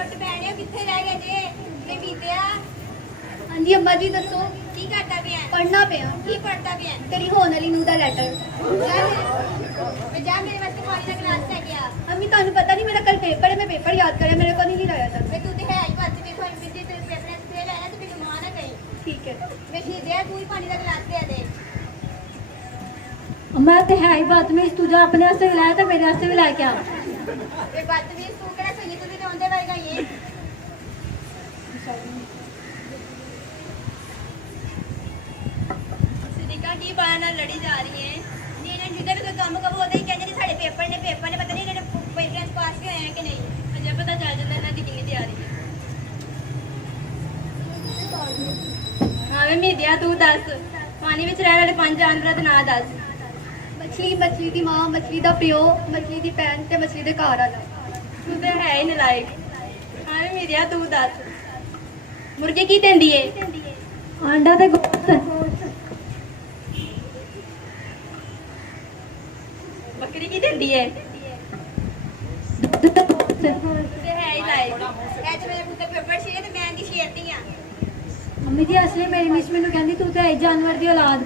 ਛੁੱਟ ਪੈਣੇ ਕਿੱਥੇ ਰਹਿ ਗਏ ਜੇ ਮੈਂ ਬੀਤਿਆ। ਹਾਂਜੀ ਅੰਮਾ ਜੀ ਦੱਸੋ ਕੀ ਕਰਦਾ ਪਿਆ? ਪੜ੍ਹਨਾ ਪਿਆ ਕੀ ਪੜਦਾ ਪਿਆ? ਤੇਰੀ ਹੋਣ ਵਾਲੀ ਨੂੰ ਦਾ ਲੈਟਰ। ਜਾ ਮੇਰੇ ਵਾਸਤੇ ਪਾਣੀ ਦਾ ਗਲਾਸ ਲੈ ਕੇ ਆ। ਅੰਮੀ ਤੁਹਾਨੂੰ ਪਤਾ ਨਹੀਂ ਮੇਰਾ ਕੱਲ ਪੇਪਰ ਹੈ, ਮੈਂ ਪੇਪਰ ਯਾਦ ਕਰਿਆ, ਮੇਰੇ ਕੋਲ ਨਹੀਂ ਲਾਇਆ ਤਾਂ। ਵੇ ਤੂੰ ਤੇ ਹੈ ਹੀ ਬੱਚ ਵੀ ਕੋਈ ਬਿੰਦੀ ਤੇ ਪੇਪਰ ਤੇ ਲੈ ਆਇਆ ਤੇ ਮੈਨੂੰ ਮਾਂ ਨਾ ਕਹੀਂ। ਠੀਕ ਹੈ ਵੇ ਸ਼ੀਦਿਆ ਤੂੰ ਹੀ ਪਾਣੀ ਦਾ ਗਲਾਸ ਦੇ ਦੇ। अम्मा ते है ही बात में तुझे अपने वास्ते भी लाया था मेरे वास्ते भी लाके आ। ਵੇ ਬਦਤਮੀਜ਼ ਤੂੰ ਕਿਹੜਾ ਸਹੀ ਤੂੰ ਵੀ ਤੇ ਉਹਦੇ ਵਰਗਾ ਹੀ ਹੈ। ਸਿੱਧਾ ਕੀ ਬਾਇਆ ਨਾਲ ਲੜੀ ਜਾ ਰਹੀ ਹੈ। ਨੀ ਇਹਨਾਂ ਜਿੱਦਾਂ ਵੀ ਕੋਈ ਕੰਮ ਕਰੋ ਉਹਦੇ ਹੀ ਕਹਿੰਦੇ ਨੇ ਸਾਡੇ ਪੇਪਰ ਨੇ ਪਤਾ ਨਹੀਂ ਇਹਨਾਂ ਨੇ ਪੇਪਰ ਪਾਸ ਵੀ ਹੋਏ ਆ ਕਿ ਨਹੀਂ। ਅਜੇ ਪਤਾ ਚੱਲ ਜਾਂਦਾ ਇਹਨਾਂ ਦੀ ਕਿੰਨੀ ਤਿਆਰੀ ਹੈ। ਹਾਂ ਵੇ ਮੀਡੀਆ ਤੂੰ ਦੱਸ ਪਾਣੀ ਵਿੱਚ ਰਹਿਣ ਵਾਲੇ 5 ਜਾਨਵਰਾਂ ਦੇ ਨਾਂ ਦੱਸ। मछली, मछली दी मां, मछली दा प्यो, मछली दी भैन ते मछली दे घर वाला। ਤੂੰ ਤੇ ਹੈ ਹੀ ਨਲਾਇਕ। ਹਾਂ ਵੇ ਮੀਡੀਆ ਤੂੰ ਦੱਸ ਮੁਰਗੇ ਕੀ ਦਿੰਦੀ ਏ? आंडा ते गोश्त। ਬੱਕਰੀ ਕੀ ਦਿੰਦੀ ਏ? दूध ते गोश्त। ਤੂੰ ਤੇ ਹੈ ਹੀ ਲਾਇਕ। ਇਹ ਤੇ ਮੇਰੇ ਪੁੱਤਰ ਪੇਪਰ ਸੀ ਤੇ ਮੈਂ ਦੀ ਸ਼ੇਰਦੀ ਆ। अम्मी जी असली मेरी मिस मैनू कहंदी तू ते है जानवर दी औलाद।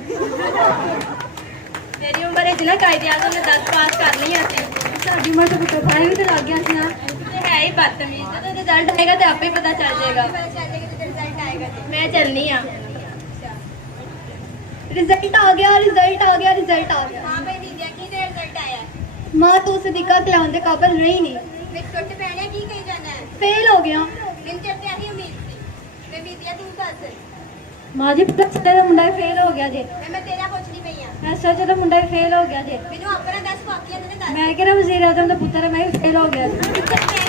ਤੇਰੀ ਉਮਰ ਵਿੱਚ ਨਾ ਕਾਇਦੇ ਆਜ਼ਮ ਨੇ 10 ਪਾਸ ਕਰ ਲਈਆਂ ਸੀ। साडी उम्र तो पुत्र भाई भी तो लग गया सी ना। ਤੂੰ ਤੇ ਹੈ ਹੀ ਬਦਤਮੀਜ਼। ਜਦੋਂ ਰਿਜ਼ਲਟ ਆਏਗਾ ਤੇ ਆਪੇ ਪਤਾ ਚੱਲ ਜਾਏਗਾ। ਮੈਂ ਚੱਲਨੀ ਆ। रिजल्ट आ गया, रिजल्ट आ गया, रिजल्ट आ गया। ਹਾਂ ਬਈ ਵਿਦਿਆ ਕੀ ਦੇ ਰਿਜ਼ਲਟ ਆਇਆ? मां तू सदीका खिलाने दे काबिल रही नहीं, ਮੈਂ ਟੁੱਟ ਪੈਣਿਆ ਕੀ ਕਹੀ ਜਾਣਾ ਹੈ? फेल हो गया। ਮੈਨੂੰ ਤੇ ਆਪਣੀ ਆਹੀ ਉਮੀਦ ਸੀ। ਮੈਂ ਵਿਦਿਆ ਤੂੰ ਦੱਸ। मां जी प्लस दा मुंडा फेल हो गया जे। ਮੈਂ ਤੇਰਾ ਪੁੱਛਦੀ ਪਈ ਆ। ऐसा चलो मुंडा फेल हो गया जे। ਮੈਨੂੰ ਆਪਣਾ ਦੱਸ ਬਾਕੀਆਂ ਦੇ ਦੱਸ। मैं कह रहा वजीर आजम दा पुत्र है, मैं भी फेल हो गया। ਮੈਂ